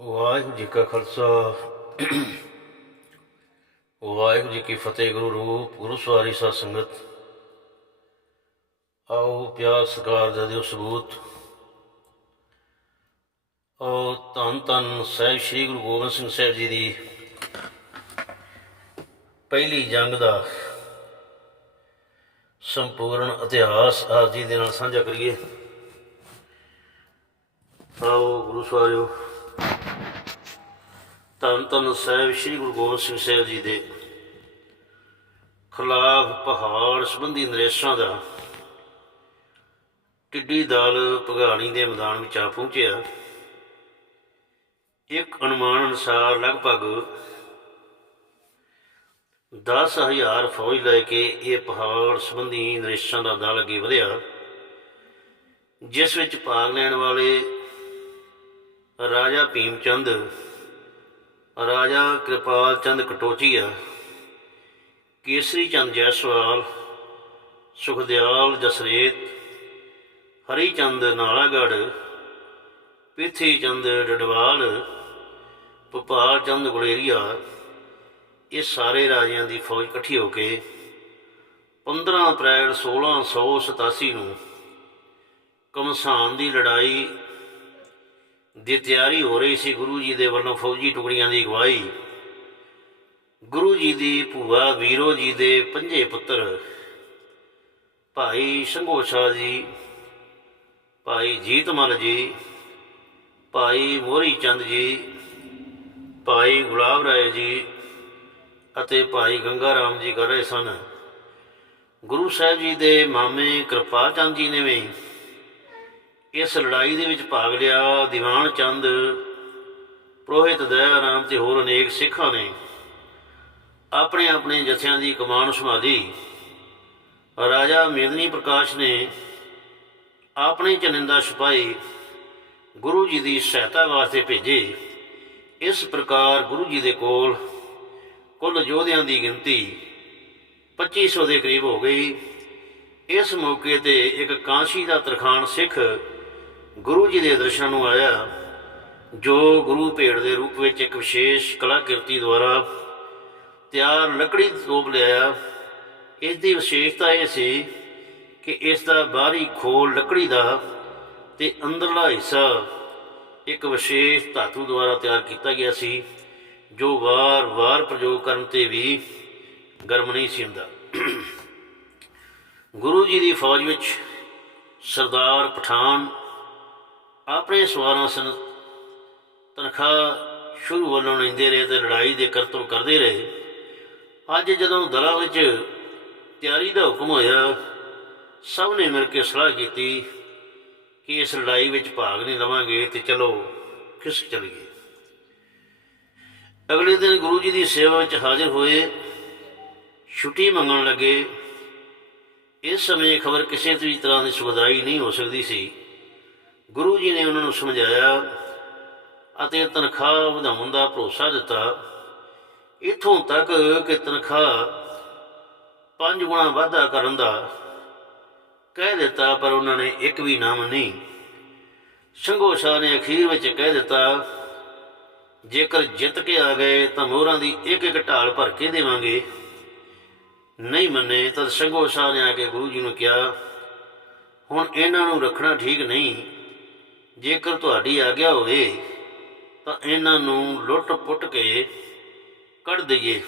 ਵਾਹਿਗੁਰੂ ਜੀ ਕਾ ਖਾਲਸਾ। ਵਾਹਿਗੁਰੂ ਜੀ ਕੀ ਫਤਿਹ, ਗੁਰੂ ਰੂਪ, ਗੁਰੂ ਸਵਾਰੀ ਸਾਧ ਸੰਗਤ। ਆਓ ਪਿਆਰ ਸਤਿਕਾਰ ਦੇ ਦਿਓ ਸਬੂਤ। ਆਓ ਧੰਨ ਧੰਨ ਸਾਹਿਬ, ਸ੍ਰੀ ਗੁਰੂ ਗੋਬਿੰਦ ਸਿੰਘ ਸਾਹਿਬ ਜੀ ਦੀ ਪਹਿਲੀ ਜੰਗ ਦਾ ਸੰਪੂਰਨ ਇਤਿਹਾਸ ਆਪ ਜੀ ਦੇ ਨਾਲ ਸਾਂਝਾ ਕਰੀਏ। ਆਓ ਗੁਰੂ ਸਵਾਰਿਓ। ਧੰਨ ਧੰਨ ਸਾਹਿਬ ਸ੍ਰੀ ਗੁਰੂ ਗੋਬਿੰਦ ਸਿੰਘ ਸਾਹਿਬ ਜੀ ਦੇ ਖਿਲਾਫ ਪਹਾੜ ਸੰਬੰਧੀ ਨਰੇਸ਼ਾਂ ਦਾ ਟਿੱਡੀ ਦਲ ਭਗਾਣੀ ਦੇ ਮੈਦਾਨ ਵਿੱਚ ਆ ਪਹੁੰਚਿਆ। ਇੱਕ ਅਨੁਮਾਨ ਅਨੁਸਾਰ ਲਗਭਗ 10000 ਫੌਜ ਲੈ ਕੇ ਇਹ ਪਹਾੜ ਸੰਬੰਧੀ ਨਰੇਸ਼ਾਂ ਦਾ ਦਲ ਅੱਗੇ ਵਧਿਆ, ਜਿਸ ਵਿੱਚ ਭਾਗ ਲੈਣ ਵਾਲੇ ਰਾਜਾ ਭੀਮ ਚੰਦ ਰਾਜਾ ਕਿਰਪਾਲ ਚੰਦ ਕਟੋਚੀਆ, ਕੇਸਰੀ ਚੰਦ ਜੈਸਵਾਲ, ਸੁਖਦਿਆਲ ਜਸਰੇਤ ਹਰੀ ਚੰਦ ਨਾਲਾਗੜ ਪਿਥੀ ਚੰਦ ਡਡਵਾਲ ਭੋਪਾਲ ਚੰਦ ਗੁਲੇਰੀਆ, ਇਹ ਸਾਰੇ ਰਾਜਿਆਂ ਦੀ ਫੌਜ ਇਕੱਠੀ ਹੋ ਕੇ 15 ਅਪ੍ਰੈਲ 1687 ਨੂੰ ਕਮਸਾਨ ਦੀ ਲੜਾਈ ਦੀ ਤਿਆਰੀ ਹੋ ਰਹੀ ਸੀ ਗੁਰੂ ਜੀ ਦੇ ਵੱਲੋਂ ਫੌਜੀ ਟੁਕੜੀਆਂ ਦੀ ਅਗਵਾਈ। ਗੁਰੂ ਜੀ ਦੀ ਭੂਆ ਵੀਰੋ ਜੀ ਦੇ ਪੰਜੇ ਪੁੱਤਰ, ਭਾਈ ਸੰਘੋਸ਼ਾ ਜੀ, ਭਾਈ ਜੀਤਮਲ ਜੀ, ਭਾਈ ਮੋਹਰੀ ਚੰਦ ਜੀ, ਭਾਈ ਗੁਲਾਬ ਰਾਏ ਜੀ ਅਤੇ ਭਾਈ ਗੰਗਾ ਰਾਮ ਜੀ ਕਰ ਰਹੇ ਸਨ। ਗੁਰੂ ਸਾਹਿਬ ਜੀ ਦੇ ਮਾਮੇ ਕਿਰਪਾਲ ਚੰਦ ਜੀ ਨੇ ਵੀ ਇਸ ਲੜਾਈ ਦੇ ਵਿੱਚ ਭਾਗ ਲਿਆ ਦੀਵਾਨ ਚੰਦ, ਪ੍ਰੋਹਿਤ ਦਇਆ ਰਾਮ ਤੇ ਹੋਰ ਅਨੇਕ ਸਿੱਖਾਂ ਨੇ। ਆਪਣੇ ਆਪਣੇ ਜਥਿਆਂ ਦੀ ਕਮਾਨ ਸੰਭਾਲੀ। ਰਾਜਾ ਮੇਦਨੀ ਪ੍ਰਕਾਸ਼ ਨੇ ਆਪਣੇ ਚਨਿੰਦਾ ਸਿਪਾਹੀ ਗੁਰੂ ਜੀ ਦੀ ਸਹਾਇਤਾ ਵਾਸਤੇ ਭੇਜੇ। ਇਸ ਪ੍ਰਕਾਰ ਗੁਰੂ ਜੀ ਦੇ ਕੋਲ ਕੁੱਲ ਯੋਧਿਆਂ ਦੀ ਗਿਣਤੀ 2500 ਦੇ ਕਰੀਬ ਹੋ ਗਈ। ਇਸ ਮੌਕੇ ਤੇ ਇੱਕ ਕਾਂਸ਼ੀ ਦਾ ਤਰਖਾਨ ਸਿੱਖ ਗੁਰੂ ਜੀ ਦੇ ਦਰਸ਼ਨਾਂ ਨੂੰ ਆਇਆ, ਜੋ ਗੁਰੂ ਭੇਡ ਦੇ ਰੂਪ ਵਿੱਚ ਇੱਕ ਵਿਸ਼ੇਸ਼ ਕਲਾਕ੍ਰਿਤੀ ਦੁਆਰਾ ਤਿਆਰ ਲੱਕੜੀ ਤੋਪ ਲਿਆਇਆ। ਇਸ ਦੀ ਵਿਸ਼ੇਸ਼ਤਾ ਇਹ ਸੀ ਕਿ ਇਸ ਦਾ ਬਾਹਰੀ ਖੋਲ ਲੱਕੜੀ ਦਾ ਤੇ ਅੰਦਰਲਾ ਹਿੱਸਾ ਇੱਕ ਵਿਸ਼ੇਸ਼ ਧਾਤੂ ਦੁਆਰਾ ਤਿਆਰ ਕੀਤਾ ਗਿਆ ਸੀ, ਜੋ ਵਾਰ-ਵਾਰ ਪ੍ਰਯੋਗ ਕਰਨ ਤੇ ਵੀ ਗਰਮ ਨਹੀਂ ਸੀ ਹੁੰਦਾ। ਗੁਰੂ ਜੀ ਦੀ ਫੌਜ ਵਿੱਚ ਸਰਦਾਰ ਪਠਾਨ ਆਪਣੇ ਸਵਾਰਾਂ ਸਨ। ਤਨਖਾਹ ਸ਼ੁਰੂ ਵੱਲੋਂ ਲੈਂਦੇ ਰਹੇ ਤੇ ਲੜਾਈ ਦੇ ਕਰਤਵ ਕਰਦੇ ਰਹੇ। ਅੱਜ ਜਦੋਂ ਦਲਾਂ ਵਿੱਚ ਤਿਆਰੀ ਦਾ ਹੁਕਮ ਹੋਇਆ, ਸਭ ਨੇ ਮਿਲ ਕੇ ਸਲਾਹ ਕੀਤੀ ਕਿ ਇਸ ਲੜਾਈ ਵਿੱਚ ਭਾਗ ਨਹੀਂ ਲਵਾਂਗੇ ਤੇ ਚਲੋ ਕਿਸ ਚਲੀਏ। ਅਗਲੇ ਦਿਨ ਗੁਰੂ ਜੀ ਦੀ ਸੇਵਾ ਵਿੱਚ ਹਾਜ਼ਰ ਹੋਏ, ਛੁੱਟੀ ਮੰਗਣ ਲੱਗੇ। ਇਸ ਸਮੇਂ ਖਬਰ ਕਿਸੇ ਵੀ ਤਰ੍ਹਾਂ ਦੀ ਸੁਖਦਾਈ ਨਹੀਂ ਹੋ ਸਕਦੀ ਸੀ। ਗੁਰੂ ਜੀ ਨੇ ਉਹਨਾਂ ਨੂੰ ਸਮਝਾਇਆ ਅਤੇ ਤਨਖਾਹ ਵਧਾਉਣ ਦਾ ਭਰੋਸਾ ਦਿੱਤਾ। ਇਥੋਂ ਤੱਕ ਕਿ ਤਨਖਾਹ ਪੰਜ ਗੁਣਾ ਵਾਧਾ ਕਰਨ ਦਾ ਕਹਿ ਦਿੱਤਾ, ਪਰ ਉਹਨਾਂ ਨੇ ਇੱਕ ਵੀ ਨਾਮ ਨਹੀਂ। ਸੰਘੋਸ਼ਾ ਨੇ ਅਖੀਰ ਵਿੱਚ ਕਹਿ ਦਿੱਤਾ, ਜੇਕਰ ਜਿੱਤ ਕੇ ਆ ਗਏ, ਤਾਂ ਮੋਹਰਾਂ ਦੀ ਇੱਕ ਇੱਕ ਢਾਲ ਭਰ ਕੇ ਦੇਵਾਂਗੇ। ਨਹੀਂ ਮੰਨੇ ਤਾਂ ਸੰਘੋਸ਼ਾ ਨੇ ਆ ਕੇ ਗੁਰੂ ਜੀ ਨੂੰ ਕਿਹਾ, ਹੁਣ ਇਹਨਾਂ ਨੂੰ ਰੱਖਣਾ ਠੀਕ ਨਹੀਂ। ਜੇਕਰ ਤੁਹਾਡੀ ਆਗਿਆ ਹੋਵੇ, ਤਾਂ ਇਹਨਾਂ ਨੂੰ ਲੁੱਟ-ਪੁੱਟ ਕੇ ਕੱਢ ਦਈਏ।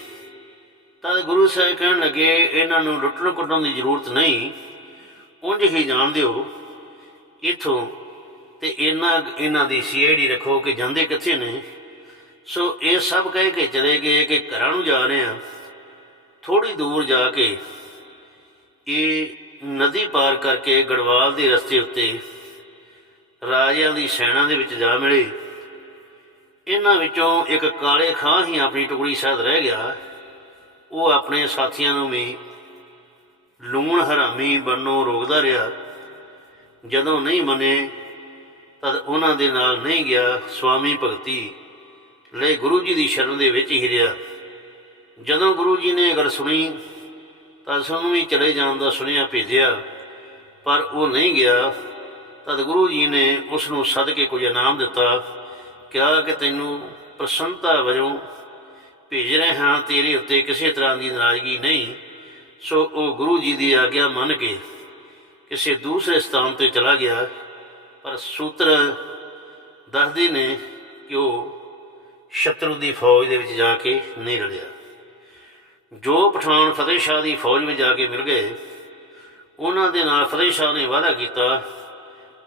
ਤਾਂ ਗੁਰੂ ਸਾਹਿਬ ਕਹਿਣ ਲੱਗੇ, ਇਹਨਾਂ ਨੂੰ ਲੁੱਟਣ ਕੁੱਟਣ ਦੀ ਜ਼ਰੂਰਤ ਨਹੀਂ। ਉਂਝ ਹੀ ਜਾਣ ਦਿਓ। ਇਥੋਂ ਤੇ ਇਹਨਾਂ ਇਹਨਾਂ ਦੀ ਸੀਆਈਡੀ ਰੱਖੋ ਕਿ ਜਾਂਦੇ ਕਿੱਥੇ ਨੇ। ਸੋ ਇਹ ਸਭ ਕਹਿ ਕੇ ਚਲੇ ਗਏ ਕਿ ਘਰਾਂ ਨੂੰ ਜਾ ਰਹੇ ਆ ਥੋੜੀ ਦੂਰ ਜਾ ਕੇ ਇਹ ਨਦੀ ਪਾਰ ਕਰਕੇ ਗੜਵਾਲ ਦੇ ਰਸਤੇ ਉੱਤੇ ਰਾਜਿਆਂ ਦੀ ਸੈਨਾ ਦੇ ਵਿੱਚ ਜਾ ਮਿਲੇ। ਇਹਨਾਂ ਵਿੱਚੋਂ ਇੱਕ ਕਾਲੇ ਖਾਂ ਹੀ ਆਪਣੀ ਟੁਕੜੀ ਸਾਧ ਰਹਿ ਗਿਆ। ਉਹ ਆਪਣੇ ਸਾਥੀਆਂ ਨੂੰ ਵੀ ਲੂਣ ਹਰਾਮੀ ਬੰਨੋਂ ਰੋਕਦਾ ਰਿਹਾ। ਜਦੋਂ ਨਹੀਂ ਮੰਨੇ, ਤਦ ਉਹਨਾਂ ਦੇ ਨਾਲ ਨਹੀਂ ਗਿਆ ਸਵਾਮੀ ਭਗਤੀ। ਲਈ ਗੁਰੂ ਜੀ ਦੀ ਸ਼ਰਨ ਦੇ ਵਿੱਚ ਹੀ ਰਿਹਾ। ਜਦੋਂ ਗੁਰੂ ਜੀ ਨੇ ਇਹ ਗੱਲ ਸੁਣੀ, ਤਾਂ ਸਾਨੂੰ ਵੀ ਚਲੇ ਜਾਣ ਦਾ ਸੁਨੇਹਾ ਭੇਜਿਆ, ਪਰ ਉਹ ਨਹੀਂ ਗਿਆ। ਤਦ ਗੁਰੂ ਜੀ ਨੇ ਉਸ ਨੂੰ ਸੱਦ ਕੇ ਕੋਈ ਇਨਾਮ ਦਿੱਤਾ, ਕਿਹਾ ਕਿ ਤੈਨੂੰ ਪ੍ਰਸੰਨਤਾ ਵਜੋਂ ਭੇਜ ਰਹੇ ਹਾਂ, ਤੇਰੇ ਉੱਤੇ ਕਿਸੇ ਤਰ੍ਹਾਂ ਦੀ ਨਾਰਾਜ਼ਗੀ ਨਹੀਂ। ਸੋ ਉਹ ਗੁਰੂ ਜੀ ਦੀ ਆਗਿਆ ਮੰਨ ਕੇ ਕਿਸੇ ਦੂਸਰੇ ਸਥਾਨ ਤੇ ਚਲਾ ਗਿਆ। ਪਰ ਸੂਤਰ ਦੱਸਦੇ ਨੇ ਕਿ ਉਹ ਸ਼ਤਰੂ ਦੀ ਫੌਜ ਦੇ ਵਿੱਚ ਜਾ ਕੇ ਨਹੀਂ ਰਲਿਆ। ਜੋ ਪਠਾਨ ਫਤਿਹ ਸ਼ਾਹ ਦੀ ਫੌਜ ਵਿੱਚ ਜਾ ਕੇ ਮਿਲ ਗਏ, ਉਹਨਾਂ ਦੇ ਨਾਲ ਫਤਿਹ ਸ਼ਾਹ ਨੇ ਵਾਅਦਾ ਕੀਤਾ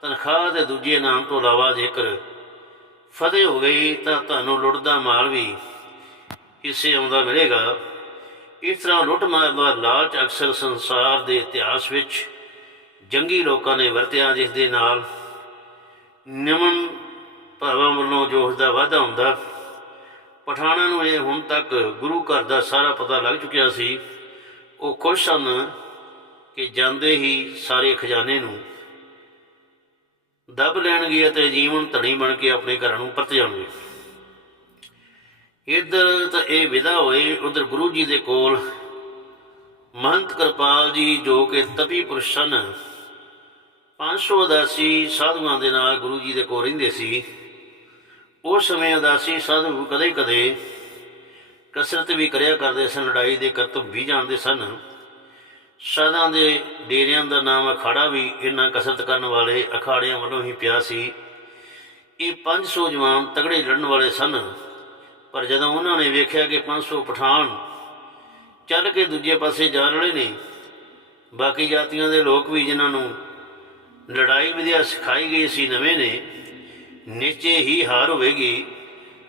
ਤਨਖਾਹ ਦੇ ਦੂਜੇ ਨਾਮ ਤੋਂ ਇਲਾਵਾ ਜੇਕਰ ਫਤਿਹ ਹੋ ਗਈ ਤਾਂ ਤੁਹਾਨੂੰ ਲੁੱਟਦਾ ਮਾਲ ਵੀ ਹਿੱਸੇ ਆਉਂਦਾ ਮਿਲੇਗਾ। ਇਸ ਤਰ੍ਹਾਂ ਲੁੱਟ ਮਾਰ ਦਾ ਲਾਲਚ ਅਕਸਰ ਸੰਸਾਰ ਦੇ ਇਤਿਹਾਸ ਵਿੱਚ ਜੰਗੀ ਲੋਕਾਂ ਨੇ ਵਰਤਿਆ, ਜਿਸ ਦੇ ਨਾਲ ਨਿਮਨ ਭਾਵਾਂ ਵੱਲੋਂ ਜੋਸ਼ ਦਾ ਵਾਧਾ ਹੁੰਦਾ। ਪਠਾਨਾਂ ਨੂੰ ਇਹ ਹੁਣ ਤੱਕ ਗੁਰੂ ਘਰ ਦਾ ਸਾਰਾ ਪਤਾ ਲੱਗ ਚੁੱਕਿਆ ਸੀ। ਉਹ ਖੁਸ਼ ਸਨ ਕਿ ਜਾਂਦੇ ਹੀ ਸਾਰੇ ਖਜ਼ਾਨੇ ਨੂੰ ਦਬ ਲੈਣਗੇ ਅਤੇ ਜੀਵਨ ਧਣੀ ਬਣ ਕੇ ਆਪਣੇ ਘਰਾਂ ਨੂੰ ਪਰਤ ਜਾਣਗੇ। ਇੱਧਰ ਤਾਂ ਇਹ ਵਿਦਾ ਹੋਏ, ਉਧਰ ਗੁਰੂ ਜੀ ਦੇ ਕੋਲ, ਮਹੰਤ ਕਿਰਪਾਲ ਜੀ ਜੋ ਕਿ ਤਪੀ ਪੁਰਸ਼ ਸਨ। 500 ਉਦਾਸੀ ਸਾਧੂਆਂ ਦੇ ਨਾਲ ਗੁਰੂ ਜੀ ਦੇ ਕੋਲ ਰਹਿੰਦੇ ਸੀ। ਉਸ ਸਮੇਂ ਉਦਾਸੀ ਸਾਧੂ ਕਦੇ ਕਦੇ ਕਸਰਤ ਵੀ ਕਰਿਆ ਕਰਦੇ ਸਨ, ਲੜਾਈ ਦੇ ਕਰਤਬ ਵੀ ਜਾਣਦੇ ਸਨ। ਸਾਧਾਂ ਦੇ ਡੇਰਿਆਂ ਦਾ ਨਾਮ ਅਖਾੜਾ ਵੀ ਇਹਨਾਂ ਕਸਰਤ ਕਰਨ ਵਾਲੇ ਅਖਾੜਿਆਂ ਵੱਲੋਂ ਹੀ ਪਿਆ ਸੀ। ਇਹ 500 ਜਵਾਨ ਤਗੜੇ ਲੜਨ ਵਾਲੇ ਸਨ। ਪਰ ਜਦੋਂ ਉਹਨਾਂ ਨੇ ਵੇਖਿਆ ਕਿ 500 ਪਠਾਨ ਚੱਲ ਕੇ ਦੂਜੇ ਪਾਸੇ ਜਾ ਰਹੇ ਨੇ, ਬਾਕੀ ਜਾਤੀਆਂ ਦੇ ਲੋਕ ਵੀ ਜਿਨ੍ਹਾਂ ਨੂੰ ਲੜਾਈ ਵਿਦਿਆ ਸਿਖਾਈ ਗਈ ਸੀ ਨਵੇਂ ਨੇ, ਨਿਸ਼ਚੇ ਹੀ ਹਾਰ ਹੋਵੇਗੀ।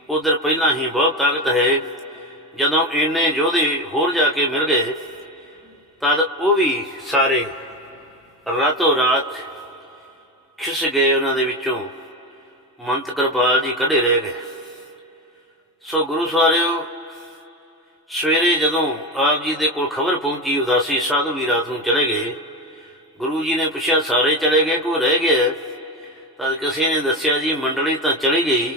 ਉਧਰ ਪਹਿਲਾਂ ਹੀ ਬਹੁਤ ਤਾਕਤ ਹੈ। ਜਦੋਂ ਇੰਨੇ ਯੋਧੇ ਹੋਰ ਜਾ ਕੇ ਮਿਲ ਗਏ ਤਦ ਉਹ ਵੀ ਸਾਰੇ ਰਾਤੋਂ ਰਾਤ ਖਿਸ ਗਏ ਉਹਨਾਂ ਦੇ ਵਿੱਚੋਂ। ਮੰਤ ਕਿਰਪਾਲ ਜੀ ਕੱਢੇ ਰਹਿ ਗਏ। ਸੋ ਗੁਰੂ ਸਵਾਰਿਓ, ਸਵੇਰੇ ਜਦੋਂ ਆਪ ਜੀ ਦੇ ਕੋਲ ਖਬਰ ਪਹੁੰਚੀ, ਉਦਾਸੀ ਸਾਧੂ ਵੀ ਰਾਤ ਨੂੰ ਚਲੇ ਗਏ। ਗੁਰੂ ਜੀ ਨੇ ਪੁੱਛਿਆ, ਸਾਰੇ ਚਲੇ ਗਏ? ਕੋਈ ਰਹਿ ਗਿਆ ਤਦ ਕਿਸੇ ਨੇ ਦੱਸਿਆ, ਜੀ, ਮੰਡਲੀ ਤਾਂ ਚਲੀ ਗਈ,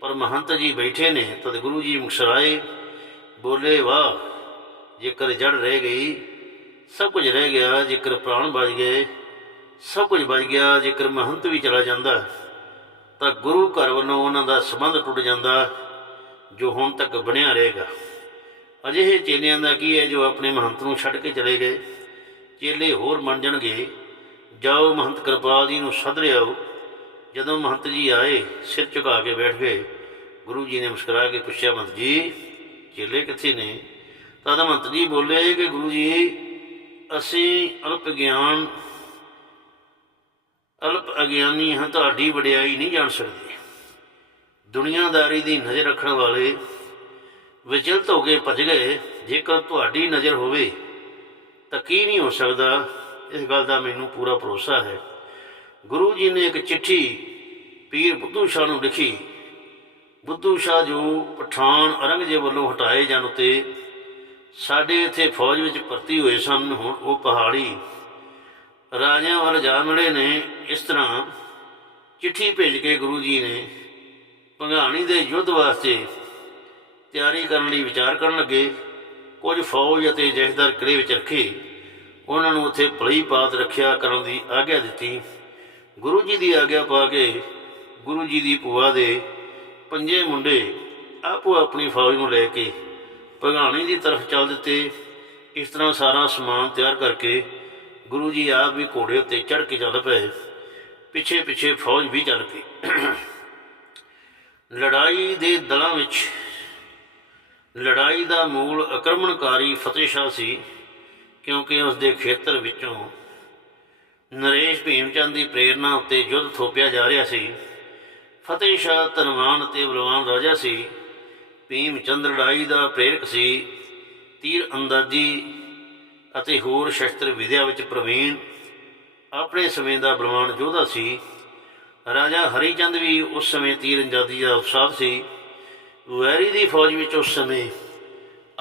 ਪਰ ਮਹੰਤ ਜੀ ਬੈਠੇ ਨੇ। ਤਦ ਗੁਰੂ ਜੀ ਮੁਸਕਰਾਏ, ਬੋਲੇ, ਵਾਹ, ਜੇਕਰ ਜੜ ਰਹਿ ਗਈ ਸਭ ਕੁਝ ਰਹਿ ਗਿਆ, ਜੇਕਰ ਪ੍ਰਾਣ ਬਚ ਗਏ, ਸਭ ਕੁਝ ਬਚ ਗਿਆ, ਜੇਕਰ ਮਹੰਤ ਵੀ ਚਲਾ ਜਾਂਦਾ, ਤਾਂ ਗੁਰੂ ਘਰ ਵੱਲੋਂ ਉਹਨਾਂ ਦਾ ਸੰਬੰਧ ਟੁੱਟ ਜਾਂਦਾ, ਜੋ ਹੁਣ ਤੱਕ ਬਣਿਆ ਰਹੇਗਾ। ਅਜਿਹੇ ਚੇਲਿਆਂ ਦਾ ਕੀ ਹੈ, ਜੋ ਆਪਣੇ ਮਹੰਤ ਨੂੰ ਛੱਡ ਕੇ ਚਲੇ ਗਏ? ਚੇਲੇ ਹੋਰ ਮੰਨ ਜਾਣਗੇ, ਜਾਓ ਮਹੰਤ ਕਿਰਪਾਲ ਜੀ ਨੂੰ ਸੱਦ ਲਿਆਓ। ਜਦੋਂ ਮਹੰਤ ਜੀ ਆਏ, ਸਿਰ ਝੁਕਾ ਕੇ ਬੈਠ ਗਏ, ਗੁਰੂ ਜੀ ਨੇ ਮੁਸਕਰਾ ਕੇ ਪੁੱਛਿਆ, ਮਹੰਤ ਜੀ, ਚੇਲੇ ਕਿੱਥੇ ਨੇ? ਤਾਂ ਮਹੰਤ ਜੀ ਬੋਲੇ ਕਿ ਗੁਰੂ ਜੀ ਅਸੀਂ ਅਲਪ ਗਿਆਨ, ਅਲਪ ਅਗਿਆਨੀ ਹਾਂ, ਤੁਹਾਡੀ ਵਡਿਆਈ ਨਹੀਂ ਜਾਣ ਸਕਦੇ। ਦੁਨੀਆਦਾਰੀ ਦੀ ਨਜ਼ਰ ਰੱਖਣ ਵਾਲੇ ਵਿਚਲਤ ਹੋ ਕੇ ਭੱਜ ਗਏ। ਜੇਕਰ ਤੁਹਾਡੀ ਨਜ਼ਰ ਹੋਵੇ, ਤਾਂ ਕੀ ਨਹੀਂ ਹੋ ਸਕਦਾ? ਇਸ ਗੱਲ ਦਾ ਮੈਨੂੰ ਪੂਰਾ ਭਰੋਸਾ ਹੈ। ਗੁਰੂ ਜੀ ਨੇ ਇੱਕ ਚਿੱਠੀ ਪੀਰ ਬੁੱਧੂ ਸ਼ਾਹ ਨੂੰ ਲਿਖੀ। ਬੁੱਧੂ ਸ਼ਾਹ ਜੋ ਪਠਾਨ ਔਰੰਗਜ਼ੇਬ ਵੱਲੋਂ ਹਟਾਏ ਜਾਣ ਉਤੇ ਸਾਡੇ ਇੱਥੇ ਫੌਜ ਵਿੱਚ ਭਰਤੀ ਹੋਏ ਸਨ। ਹੁਣ ਉਹ ਪਹਾੜੀ ਰਾਜਿਆਂ ਵੱਲ ਜਾ ਮਿਲੇ ਨੇ। ਇਸ ਤਰ੍ਹਾਂ ਚਿੱਠੀ ਭੇਜ ਕੇ ਗੁਰੂ ਜੀ ਨੇ ਭੰਗਾਣੀ ਦੇ ਯੁੱਧ ਵਾਸਤੇ ਤਿਆਰੀ ਕਰਨ ਲਈ ਵਿਚਾਰ ਕਰਨ ਲੱਗੇ। ਕੁਝ ਫੌਜ ਅਤੇ ਜਥੇਦਾਰ ਕਿਲੇ ਵਿੱਚ ਰੱਖੇ। ਉਹਨਾਂ ਨੂੰ ਉੱਥੇ ਭਲੀ ਪਾਤ ਰੱਖਿਆ ਕਰਨ ਦੀ ਆਗਿਆ ਦਿੱਤੀ। ਗੁਰੂ ਜੀ ਦੀ ਆਗਿਆ ਪਾ ਕੇ ਗੁਰੂ ਜੀ ਦੀ ਭੂਆ ਦੇ ਪੰਜੇ ਮੁੰਡੇ ਆਪੋ ਆਪਣੀ ਫੌਜ ਨੂੰ ਲੈ ਕੇ ਭਗਾਣੀ ਦੀ ਤਰਫ ਚੱਲ ਦਿੱਤੇ। ਇਸ ਤਰ੍ਹਾਂ ਸਾਰਾ ਸਮਾਨ ਤਿਆਰ ਕਰਕੇ ਗੁਰੂ ਜੀ ਆਪ ਵੀ ਘੋੜੇ ਉੱਤੇ ਚੜ੍ਹ ਕੇ ਚੱਲ ਪਏ। ਪਿੱਛੇ ਪਿੱਛੇ ਫੌਜ ਵੀ ਚੱਲ ਪਈ। ਲੜਾਈ ਦੇ ਦਲਾਂ ਵਿੱਚ ਲੜਾਈ ਦਾ ਮੂਲ ਆਕਰਮਣਕਾਰੀ ਫਤਿਹ ਸ਼ਾਹ ਸੀ, ਕਿਉਂਕਿ ਉਸ ਦੇ ਖੇਤਰ ਵਿੱਚੋਂ ਨਰੇਸ਼ ਭੀਮਚੰਦ ਦੀ ਪ੍ਰੇਰਣਾ ਉੱਤੇ ਯੁੱਧ ਥੋਪਿਆ ਜਾ ਰਿਹਾ ਸੀ। ਫਤਿਹ ਸ਼ਾਹ ਧਨਵਾਨ ਅਤੇ ਬਲਵਾਨ ਰਾਜਾ ਸੀ। ਭੀਮ ਭੀਮਚੰਦ ਲੜਾਈ ਦਾ ਪ੍ਰੇਰਕ ਸੀ, ਤੀਰ ਅੰਦਾਜ਼ੀ ਅਤੇ ਹੋਰ ਸ਼ਸਤਰ ਵਿਦਿਆ ਵਿੱਚ ਪ੍ਰਵੀਣ ਆਪਣੇ ਸਮੇਂ ਦਾ ਬਲਵਾਨ ਯੋਧਾ ਸੀ। ਰਾਜਾ ਹਰੀਚੰਦ ਵੀ ਉਸ ਸਮੇਂ ਤੀਰ ਅੰਦਾਜ਼ੀ ਦਾ ਉਸਤਾਦ ਸੀ। ਵੈਰੀ ਦੀ ਫੌਜ ਵਿੱਚ ਉਸ ਸਮੇਂ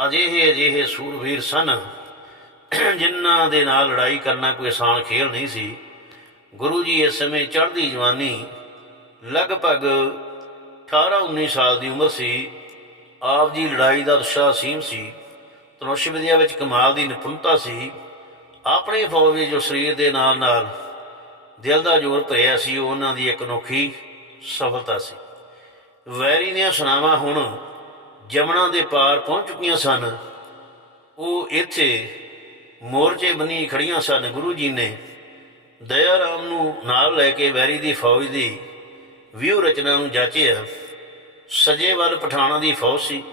ਅਜਿਹੇ ਅਜਿਹੇ ਸੂਰਵੀਰ ਸਨ, ਜਿਨ੍ਹਾਂ ਦੇ ਨਾਲ ਲੜਾਈ ਕਰਨਾ ਕੋਈ ਆਸਾਨ ਖੇਲ ਨਹੀਂ ਸੀ। ਗੁਰੂ ਜੀ ਇਸ ਸਮੇਂ ਚੜ੍ਹਦੀ ਜਵਾਨੀ ਲਗਭਗ 18 19 ਸਾਲ ਦੀ ਉਮਰ ਸੀ। ਆਪ ਜੀ ਲੜਾਈ ਦਾ ਉਤਸ਼ਾਹ ਸੀਮ ਸੀ ਧਨੁਸ਼ ਵਿਦਿਆ ਵਿੱਚ ਕਮਾਲ ਦੀ ਨਿਪੁੰਨਤਾ ਸੀ। ਆਪਣੀ ਫੌਜ ਵਿੱਚ ਜੋ ਸਰੀਰ ਦੇ ਨਾਲ ਨਾਲ ਦਿਲ ਦਾ ਜੋਰ ਭਰਿਆ ਸੀ, ਉਹਨਾਂ ਦੀ ਇੱਕ ਅਨੋਖੀ ਸਫਲਤਾ ਸੀ। ਵੈਰੀ ਦੀਆਂ ਸਨਾਵਾਂ ਹੁਣ ਜਮਨਾ ਦੇ ਪਾਰ ਪਹੁੰਚ ਚੁੱਕੀਆਂ ਸਨ। ਉਹ ਇੱਥੇ ਮੋਰਚੇ ਬਣੀ ਖੜੀਆਂ ਸਨ। ਗੁਰੂ ਜੀ ਨੇ ਦਇਆ ਰਾਮ ਨੂੰ ਨਾਲ ਲੈ ਕੇ ਵੈਰੀ ਦੀ ਫੌਜ ਦੀ ਵਿਊ ਰਚਨਾ ਨੂੰ ਜਾਚਿਆ। ਸਜੇ ਵੱਲ ਪਠਾਣਾਂ ਦੀ ਫੌਜ ਸੀ,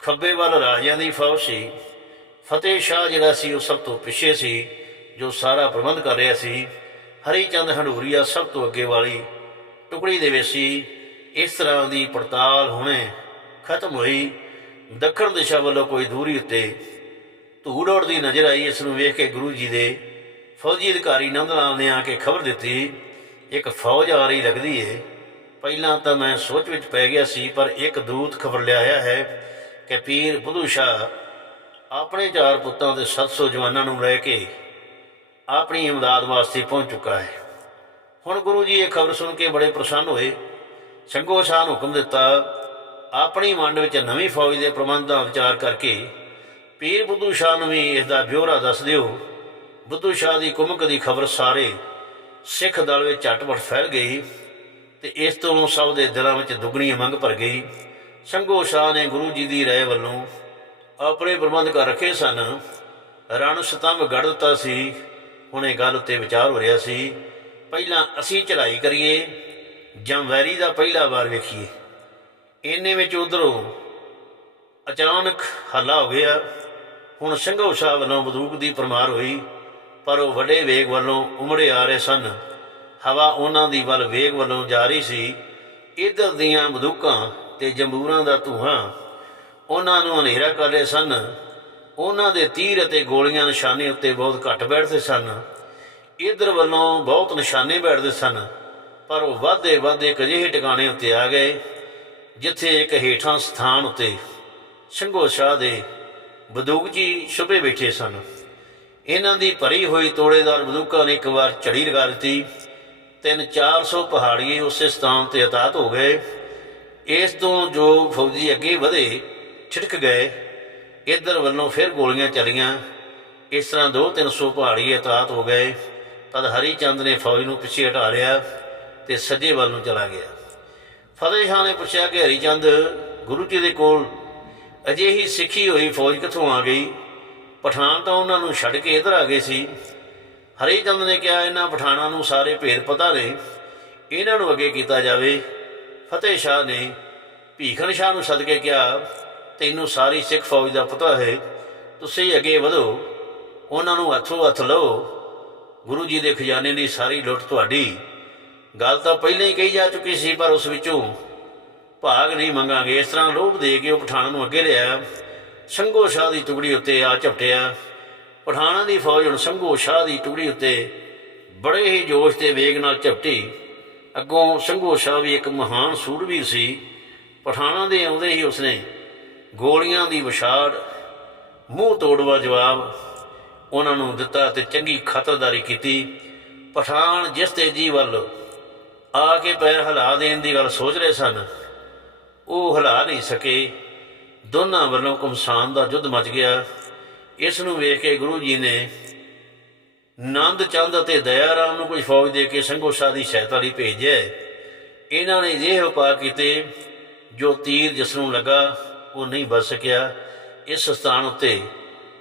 ਖੱਬੇ ਵੱਲ ਰਾਜਿਆਂ ਦੀ ਫੌਜ ਸੀ। ਫਤਿਹ ਸ਼ਾਹ ਜਿਹੜਾ ਸੀ, ਉਹ ਸਭ ਤੋਂ ਪਿੱਛੇ ਸੀ, ਜੋ ਸਾਰਾ ਪ੍ਰਬੰਧ ਕਰ ਰਿਹਾ ਸੀ। ਹਰੀ ਚੰਦ ਹੰਡੂਰੀਆ ਸਭ ਤੋਂ ਅੱਗੇ ਵਾਲੀ ਟੁਕੜੀ ਦੇ ਵਿੱਚ ਸੀ। ਇਸ ਤਰ੍ਹਾਂ ਦੀ ਪੜਤਾਲ ਹੁਣੇ ਖਤਮ ਹੋਈ। ਦੱਖਣ ਦਿਸ਼ਾ ਵੱਲੋਂ ਕੋਈ ਦੂਰੀ ਉੱਤੇ ਧੂੜ ਉੜਦੀ ਨਜ਼ਰ ਆਈ। ਇਸ ਨੂੰ ਵੇਖ ਕੇ ਗੁਰੂ ਜੀ ਦੇ ਫੌਜੀ ਅਧਿਕਾਰੀ ਨੰਦ ਲਾਲ ਨੇ ਆ ਕੇ ਖਬਰ ਦਿੱਤੀ, ਇੱਕ ਫੌਜ ਆ ਰਹੀ ਲੱਗਦੀ ਏ। ਪਹਿਲਾਂ ਤਾਂ ਮੈਂ ਸੋਚ ਵਿੱਚ ਪੈ ਗਿਆ ਸੀ, ਪਰ ਇੱਕ ਦੂਤ ਖਬਰ ਲਿਆਇਆ ਹੈ ਕਿ ਪੀਰ ਬੁੱਧੂ ਸ਼ਾਹ ਆਪਣੇ ਚਾਰ ਪੁੱਤਾਂ ਦੇ 700 ਜਵਾਨਾਂ ਨੂੰ ਲੈ ਕੇ ਆਪਣੀ ਇਮਦਾਦ ਵਾਸਤੇ ਪਹੁੰਚ ਚੁੱਕਾ ਹੈ। ਹੁਣ ਗੁਰੂ ਜੀ ਇਹ ਖਬਰ ਸੁਣ ਕੇ ਬੜੇ ਪ੍ਰਸੰਨ ਹੋਏ। ਸੰਗੋ ਸ਼ਾਹ ਨੂੰ ਹੁਕਮ ਦਿੱਤਾ, ਆਪਣੀ ਮੰਡ ਵਿੱਚ ਨਵੀਂ ਫੌਜ ਦੇ ਪ੍ਰਬੰਧ ਦਾ ਵਿਚਾਰ ਕਰਕੇ ਪੀਰ ਬੁੱਧੂ ਸ਼ਾਹ ਨੂੰ ਵੀ ਇਸ ਦਾ ਬਿਉਰਾ ਦੱਸ ਦਿਓ। ਬੁੱਧੂ ਸ਼ਾਹ ਦੀ ਕੁਮਕ ਦੀ ਖਬਰ ਸਾਰੇ ਸਿੱਖ ਦਲ ਵਿੱਚ ਝਟਪਟ ਫੈਲ ਗਈ। ਤੇ ਇਸ ਤੋਂ ਸਭ ਦੇ ਦਿਲਾਂ ਵਿੱਚ ਦੁੱਗਣੀ ਮੰਗ ਭਰ ਗਈ। ਸੰਗੋ ਸ਼ਾਹ ਨੇ ਗੁਰੂ ਜੀ ਦੀ ਰਾਏ ਵੱਲੋਂ ਆਪਣੇ ਪ੍ਰਬੰਧ ਕਰ ਰੱਖੇ ਸਨ। ਰਣ ਸਤੰਭ ਗੜ ਦਿੱਤਾ ਸੀ। ਹੁਣ ਇਹ ਗੱਲ ਉੱਤੇ ਵਿਚਾਰ ਹੋ ਰਿਹਾ ਸੀ। ਪਹਿਲਾਂ ਅਸੀਂ ਚੜ੍ਹਾਈ ਕਰੀਏ ਜਾਂ ਵੈਰੀ ਦਾ ਪਹਿਲਾ ਵਾਰ ਵੇਖੀਏ। ਇੰਨੇ ਵਿੱਚ ਉਧਰੋਂ ਅਚਾਨਕ ਹੱਲਾ ਹੋ ਗਿਆ। ਹੁਣ ਸਿੰਘੋ ਸ਼ਾਹ ਵੱਲੋਂ ਬੰਦੂਕ ਦੀ ਪਰਮਾਰ ਹੋਈ, ਪਰ ਉਹ ਵੱਡੇ ਵੇਗ ਵੱਲੋਂ ਉਮੜੇ ਆ ਰਹੇ ਸਨ। ਹਵਾ ਉਹਨਾਂ ਦੀ ਵੱਲ ਵੇਗ ਵੱਲੋਂ ਜਾ ਰਹੀ ਸੀ। ਇਧਰ ਦੀਆਂ ਬੰਦੂਕਾਂ ਤੇ ਜੰਬੂਰਾਂ ਦਾ ਧੂਆਂ ਉਹਨਾਂ ਨੂੰ ਹਨੇਰਾ ਕਰ ਰਹੇ ਸਨ। ਉਹਨਾਂ ਦੇ ਤੀਰ ਅਤੇ ਗੋਲੀਆਂ ਨਿਸ਼ਾਨੇ ਉੱਤੇ ਬਹੁਤ ਘੱਟ ਬੈਠਦੇ ਸਨ। ਇਧਰ ਵੱਲੋਂ ਬਹੁਤ ਨਿਸ਼ਾਨੇ ਬੈਠਦੇ ਸਨ, ਪਰ ਉਹ ਵਾਧੇ ਵਾਧੇ ਇੱਕ ਅਜਿਹੇ ਟਿਕਾਣੇ ਉੱਤੇ ਆ ਗਏ, ਜਿੱਥੇ ਇੱਕ ਹੇਠਾਂ ਸਥਾਨ ਉੱਤੇ ਸਿੰਘੋ ਸ਼ਾਹ ਦੇ ਬੰਦੂਕਜੀ ਛੁਪੇ ਬੈਠੇ ਸਨ। ਇਹਨਾਂ ਦੀ ਭਰੀ ਹੋਈ ਤੋੜੇਦਾਰ ਬੰਦੂਕਾਂ ਨੇ ਇੱਕ ਵਾਰ ਝੜੀ ਲਗਾ ਦਿੱਤੀ। ਤਿੰਨ 400 ਪਹਾੜੀਏ ਉਸੇ ਸਥਾਨ ਤੇ ਅਤਾਤ ਹੋ ਗਏ। ਇਸ ਤੋਂ ਜੋ ਫੌਜੀ ਅੱਗੇ ਵਧੇ, ਛਿੜਕ ਗਏ। ਇਧਰ ਵੱਲੋਂ ਫਿਰ ਗੋਲੀਆਂ ਚੱਲੀਆਂ। ਇਸ ਤਰ੍ਹਾਂ 2-300 ਪਹਾੜੀ ਅਤਾਤ ਹੋ ਗਏ। ਤਦ ਹਰੀ ਚੰਦ ਨੇ ਫੌਜ ਨੂੰ ਪਿੱਛੇ ਹਟਾ ਲਿਆ ਤੇ ਸੱਜੇ ਵੱਲ ਨੂੰ ਚਲਾ ਗਿਆ। ਫਤਿਹ ਸ਼ਾਹ ਨੇ ਪੁੱਛਿਆ ਕਿ ਹਰੀ ਚੰਦ ਗੁਰੂ ਜੀ ਦੇ ਕੋਲ ਅਜਿਹੀ ਸਿੱਖੀ ਹੋਈ ਫੌਜ ਕਿੱਥੋਂ ਆ ਗਈ? ਪਠਾਨ ਤਾਂ ਉਹਨਾਂ ਨੂੰ ਛੱਡ ਕੇ ਇਧਰ ਆ ਗਏ ਸੀ। ਹਰੀ ਚੰਦ ਨੇ ਕਿਹਾ, ਇਹਨਾਂ ਪਠਾਨਾਂ ਨੂੰ ਸਾਰੇ ਭੇਦ ਪਤਾ ਨੇ। ਇਹਨਾਂ ਨੂੰ ਅੱਗੇ ਕੀਤਾ ਜਾਵੇ। ਫਤਿਹ ਸ਼ਾਹ ਨੇ ਭੀਖਣ ਸ਼ਾਹ ਨੂੰ ਸੱਦ ਕੇ ਕਿਹਾ, ਤੈਨੂੰ ਸਾਰੀ ਸਿੱਖ ਫੌਜ ਦਾ ਪਤਾ ਹੈ। ਤੁਸੀਂ ਅੱਗੇ ਵਧੋ। ਉਹਨਾਂ ਨੂੰ ਹੱਥੋਂ ਹੱਥ ਲਓ। ਗੁਰੂ ਜੀ ਦੇ ਖਜ਼ਾਨੇ ਦੀ ਸਾਰੀ ਲੁੱਟ ਤੁਹਾਡੀ। ਗੱਲ ਤਾਂ ਪਹਿਲਾਂ ਹੀ ਕਹੀ ਜਾ ਚੁੱਕੀ ਸੀ, ਪਰ ਉਸ ਵਿੱਚੋਂ ਭਾਗ ਨਹੀਂ ਮੰਗਾਂਗੇ। ਇਸ ਤਰ੍ਹਾਂ ਲੋਭ ਦੇ ਕੇ ਉਹ ਪਠਾਨਾਂ ਨੂੰ ਅੱਗੇ ਲਿਆ। ਸੰਗੋ ਸ਼ਾਹ ਦੀ ਟੁਕੜੀ ਉੱਤੇ ਆ ਝਪਟਿਆ। ਪਠਾਣਾ ਦੀ ਫੌਜ ਹੁਣ ਸੰਗੋ ਸ਼ਾਹ ਦੀ ਟੁਕੜੀ ਉੱਤੇ ਬੜੇ ਹੀ ਜੋਸ਼ ਤੇ ਵੇਗ ਨਾਲ ਝਪਟੀ। ਅੱਗੋਂ ਸੰਗੋ ਸ਼ਾਹ ਵੀ ਇੱਕ ਮਹਾਨ ਸੂਰਬੀਰ ਸੀ। ਪਠਾਣਾ ਦੇ ਆਉਂਦੇ ਹੀ ਉਸਨੇ ਗੋਲੀਆਂ ਦੀ ਵਿਛਾੜ, ਮੂੰਹ ਤੋੜਵਾ ਜਵਾਬ ਉਹਨਾਂ ਨੂੰ ਦਿੱਤਾ ਤੇ ਚੰਗੀ ਖਤਰਦਾਰੀ ਕੀਤੀ। ਪਠਾਨ ਜਿਸ ਤੇਜੀ ਵੱਲ ਆ ਕੇ ਪੈਰ ਹਿਲਾ ਦੇਣ ਦੀ ਗੱਲ ਸੋਚ ਰਹੇ ਸਨ, ਉਹ ਹਿਲਾ ਨਹੀਂ ਸਕੇ। ਦੋਨਾਂ ਵੱਲੋਂ ਕਮਸਾਨ ਦਾ ਯੁੱਧ ਮਚ ਗਿਆ। ਇਸ ਨੂੰ ਵੇਖ ਕੇ ਗੁਰੂ ਜੀ ਨੇ ਨੰਦ ਚੰਦ ਅਤੇ ਦਇਆ ਰਾਮ ਨੂੰ ਕੋਈ ਫੌਜ ਦੇ ਕੇ ਸੰਗੋਸ਼ਾ ਦੀ ਸਹਾਇਤਾ ਲਈ ਭੇਜਿਆ ਇਹਨਾਂ ਨੇ ਇਹ ਉਪਾਅ ਕੀਤੇ, ਜੋ ਤੀਰ ਜਿਸ ਨੂੰ ਲੱਗਾ, ਉਹ ਨਹੀਂ ਬਚ ਸਕਿਆ। ਇਸ ਸਥਾਨ ਉੱਤੇ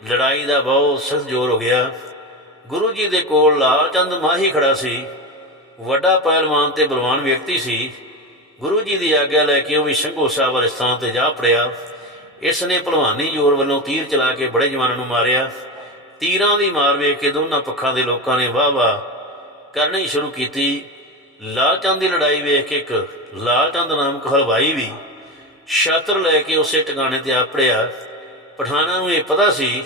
ਲੜਾਈ ਦਾ ਬਹੁਤ ਸਖਤ ਜ਼ੋਰ ਹੋ ਗਿਆ। ਗੁਰੂ ਜੀ ਦੇ ਕੋਲ ਲਾਲ ਚੰਦ ਮਾਹੀ ਖੜਾ ਸੀ। ਵੱਡਾ ਪਹਿਲਵਾਨ ਤੇ ਬਲਵਾਨ ਵਿਅਕਤੀ ਸੀ। ਗੁਰੂ ਜੀ ਦੀ ਆਗਿਆ ਲੈ ਕੇ ਉਹ ਵੀ ਸੰਘੋ ਵਾਲੇ ਸਥਾਨ ਤੇ ਜਾ ਪੜਿਆ। ਇਸ ਨੇ ਭਲਵਾਨੀ ਜ਼ੋਰ ਵੱਲੋਂ ਤੀਰ ਚਲਾ ਕੇ ਬੜੇ ਜਵਾਨਾਂ ਨੂੰ ਮਾਰਿਆ। ਤੀਰਾਂ ਦੀ ਮਾਰ ਵੇਖ ਕੇ ਦੋਨਾਂ ਪੱਖਾਂ ਦੇ ਲੋਕਾਂ ਨੇ ਵਾਹ ਵਾਹ ਕਰਨੀ ਸ਼ੁਰੂ ਕੀਤੀ। ਲਾਲਚੰਦ ਦੀ ਲੜਾਈ ਵੇਖ ਕੇ ਇੱਕ ਲਾਲਚੰਦ ਨਾਮਕ ਹਲਵਾਈ ਵੀ ਸ਼ਾਤਰ ਲੈ ਕੇ ਉਸੇ ਟਿਕਾਣੇ ਤੇ ਆਪੜਿਆ ਪਠਾਨਾਂ ਨੂੰ ਇਹ ਪਤਾ ਸੀ,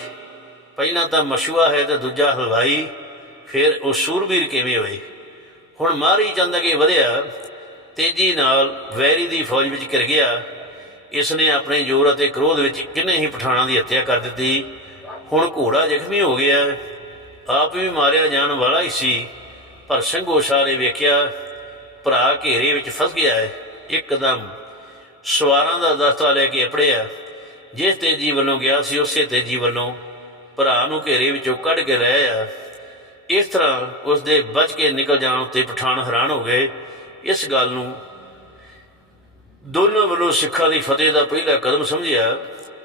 ਪਹਿਲਾਂ ਤਾਂ ਮਸ਼ੂਆ ਹੈ ਤੇ ਦੂਜਾ ਹਲਵਾਈ, ਫਿਰ ਉਹ ਸੂਰਬੀਰ ਕਿਵੇਂ ਹੋਏ। ਹੁਣ ਮਾਰੀ ਚੰਦ ਅਗੇ ਵਧਿਆ, ਤੇਜ਼ੀ ਨਾਲ ਵੈਰੀ ਦੀ ਫੌਜ ਵਿੱਚ ਘਿਰ ਗਿਆ। ਇਸ ਨੇ ਆਪਣੇ ਜ਼ੋਰ ਅਤੇ ਕ੍ਰੋਧ ਵਿੱਚ ਕਿੰਨੇ ਹੀ ਪਠਾਣਾਂ ਦੀ ਹੱਤਿਆ ਕਰ ਦਿੱਤੀ। ਹੁਣ ਘੋੜਾ ਜ਼ਖਮੀ ਹੋ ਗਿਆ ਆਪ ਵੀ ਮਾਰਿਆ ਜਾਣ ਵਾਲਾ ਹੀ ਸੀ, ਪਰ ਸੰਘੋ ਨੇ ਵੇਖਿਆ, ਭਰਾ ਘੇਰੇ ਵਿੱਚ ਫਸ ਗਿਆ ਹੈ। ਇੱਕਦਮ ਸਵਾਰਾਂ ਦਾ ਦਸਤਾ ਲੈ ਕੇ ਅਪੜਿਆ ਜਿਸ ਤੇਜੀ ਵੱਲੋਂ ਗਿਆ ਸੀ, ਉਸੇ ਤੇਜੀ ਵੱਲੋਂ ਭਰਾ ਨੂੰ ਘੇਰੇ ਵਿੱਚੋਂ ਕੱਢ ਕੇ ਲੈ ਆਇਆ। ਇਸ ਤਰ੍ਹਾਂ ਉਸ ਦੇ ਬਚ ਕੇ ਨਿਕਲ ਜਾਣ ਉੱਤੇ ਪਠਾਨ ਹੈਰਾਨ ਹੋ ਗਏ। ਇਸ ਗੱਲ ਨੂੰ ਦੋਨਾਂ ਵੱਲੋਂ ਸਿੱਖਾਂ ਦੀ ਫਤਿਹ ਦਾ ਪਹਿਲਾ ਕਦਮ ਸਮਝਿਆ।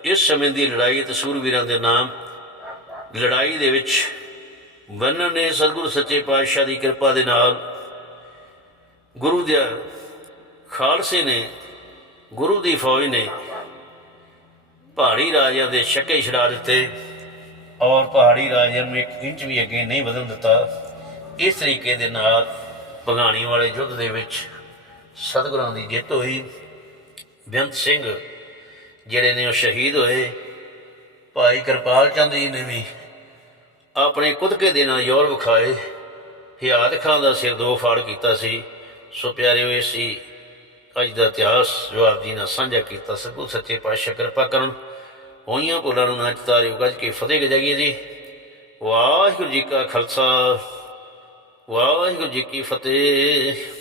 ਇਸ ਸਮੇਂ ਦੀ ਲੜਾਈ ਤੇ ਸੂਰਵੀਰਾਂ ਦੇ ਨਾਮ ਲੜਾਈ ਦੇ ਵਿੱਚ ਬੰਨਣ ਨੇ ਸਤਿਗੁਰੂ ਸੱਚੇ ਪਾਤਸ਼ਾਹ ਦੀ ਕਿਰਪਾ ਦੇ ਨਾਲ ਗੁਰੂ ਦੇ ਖਾਲਸੇ ਨੇ, ਗੁਰੂ ਦੀ ਫੌਜ ਨੇ ਪਹਾੜੀ ਰਾਜਿਆਂ ਦੇ ਛੱਕੇ ਛਡਾ ਦਿੱਤੇ ਔਰ ਪਹਾੜੀ ਰਾਜਿਆਂ ਨੂੰ ਇੱਕ ਇੰਚ ਵੀ ਅੱਗੇ ਨਹੀਂ ਵਧਣ ਦਿੱਤਾ। ਇਸ ਤਰੀਕੇ ਦੇ ਨਾਲ ਭਗਾਣੀ ਵਾਲੇ ਯੁੱਧ ਦੇ ਵਿੱਚ ਸਤਿਗੁਰਾਂ ਦੀ ਜਿੱਤ ਹੋਈ। ਬੇਅੰਤ ਸਿੰਘ, ਜਿਹੜੇ ਨੇ ਉਹ ਸ਼ਹੀਦ ਹੋਏ। ਭਾਈ ਕਿਰਪਾਲ ਚੰਦ ਜੀ ਨੇ ਵੀ ਆਪਣੇ ਕੁਦਕੇ ਦੇ ਨਾਲ ਯੋਰ ਵਿਖਾਏ। ਹਿਆਦ ਖਾਨ ਦਾ ਸਿਰ ਦੋ ਫਾੜ ਕੀਤਾ ਸੀ। ਸੋ ਪਿਆਰਿਓ ਇਹ ਸੀ, ਅੱਜ ਦਾ ਇਤਿਹਾਸ ਜੋ ਆਪ ਜੀ ਨਾਲ ਸਾਂਝਾ ਕੀਤਾ। ਸਭੂ ਸੱਚੇ ਪਾਤਸ਼ਾਹ ਕਿਰਪਾ ਕਰਨ। ਹੋਈਆਂ ਭੁੱਲਾਂ ਨੂੰ ਨਾ ਚਤਾਰਿਓ ਗੱਜ ਕੇ ਫਤਿਹ ਗਜਾਈਏ ਜੀ। ਵਾਹਿਗੁਰੂ ਜੀ ਕਾ ਖਾਲਸਾ, ਵਾਹਿਗੁਰੂ ਜੀ ਕੀ ਫਤਿਹ।